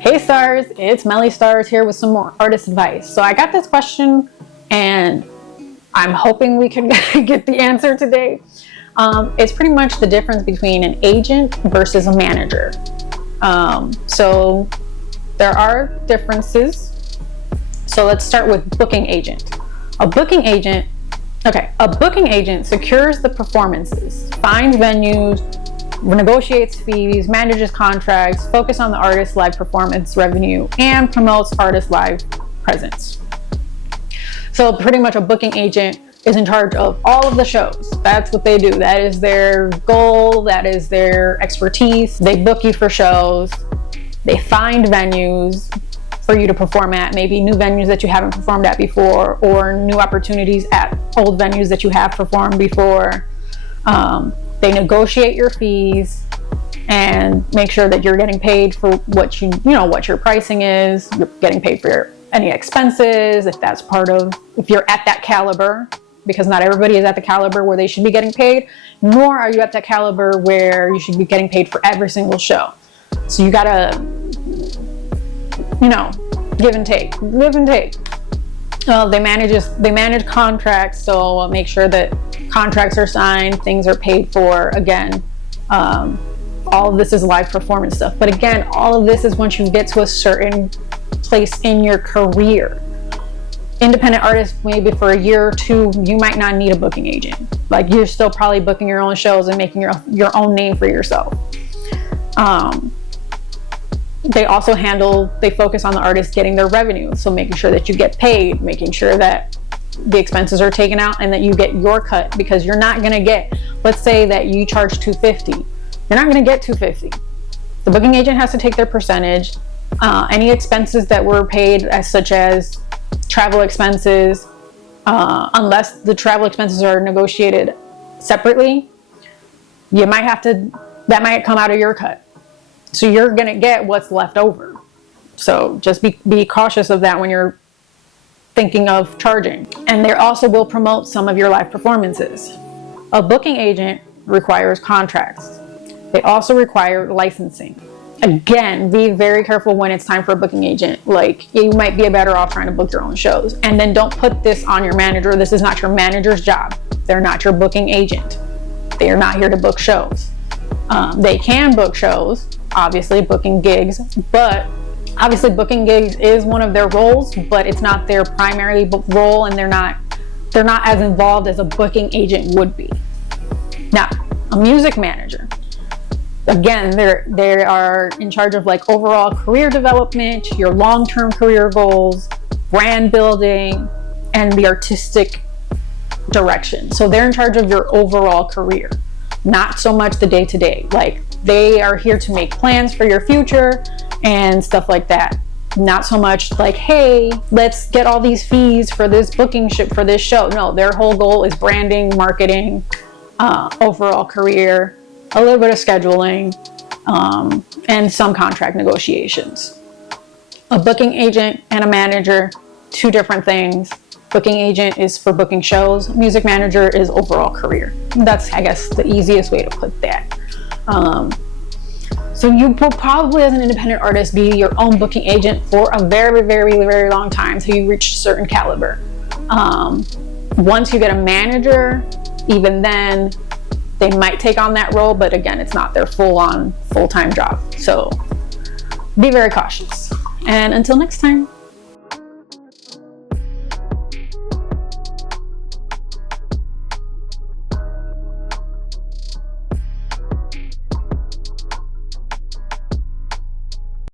Hey Stars, it's Melly Starz here with some more artist advice. So I got this question and I'm hoping we can get the answer today. It's pretty much the difference between an agent versus a manager. So there are differences. So let's start with booking agent. A booking agent secures the performances, finds venues, negotiates fees, manages contracts, focuses on the artist's live performance revenue, and promotes artist live presence. So pretty much a booking agent is in charge of all of the shows. That's what they do. That is their goal. That is their expertise. They book you for shows. They find venues for you to perform at, maybe new venues that you haven't performed at before, or new opportunities at old venues that you have performed before. They negotiate your fees and make sure that you're getting paid for what what your pricing is. You're getting paid for any expenses, if you're at that caliber, because not everybody is at the caliber where they should be getting paid, nor are you at that caliber where you should be getting paid for every single show. So you gotta, give and take. They manage contracts, so make sure that contracts are signed, things are paid for. Again, all of this is live performance stuff. But again, all of this is once you get to a certain place in your career. Independent artists, maybe for a year or two, you might not need a booking agent. Like, you're still probably booking your own shows and making your own name for yourself. They focus on the artist getting their revenue. So making sure that you get paid, making sure that the expenses are taken out and that you get your cut, because you're not going to get, let's say that you charge $250. You're not going to get $250. The booking agent has to take their percentage. Any expenses that were paid, such as travel expenses, unless the travel expenses are negotiated separately, that might come out of your cut. So you're going to get what's left over. So just be cautious of that when you're thinking of charging. And they also will promote some of your live performances. A booking agent requires contracts. They also require licensing. Again, be very careful when it's time for a booking agent. Like, you might be better off trying to book your own shows. And then don't put this on your manager. This is not your manager's job. They're not your booking agent. They are not here to book shows. They can book shows, obviously booking gigs, but obviously booking gigs is one of their roles, but it's not their primary role, and they're not as involved as a booking agent would be. Now, a music manager, again, they are in charge of like overall career development, your long-term career goals, brand building, and the artistic direction. So they're in charge of your overall career, not so much the day-to-day. Like, they are here to make plans for your future and stuff like that. Not so much like, hey, let's get all these fees for this booking ship for this show. No, their whole goal is branding, marketing, overall career, a little bit of scheduling, and some contract negotiations. A booking agent and a manager, two different things. Booking agent is for booking shows. Music manager is overall career. That's, I guess, the easiest way to put that. So you will probably, as an independent artist, be your own booking agent for a very, very, very long time until you reach a certain caliber. Once you get a manager, even then, they might take on that role, but again, it's not their full-time job. So be very cautious. And until next time.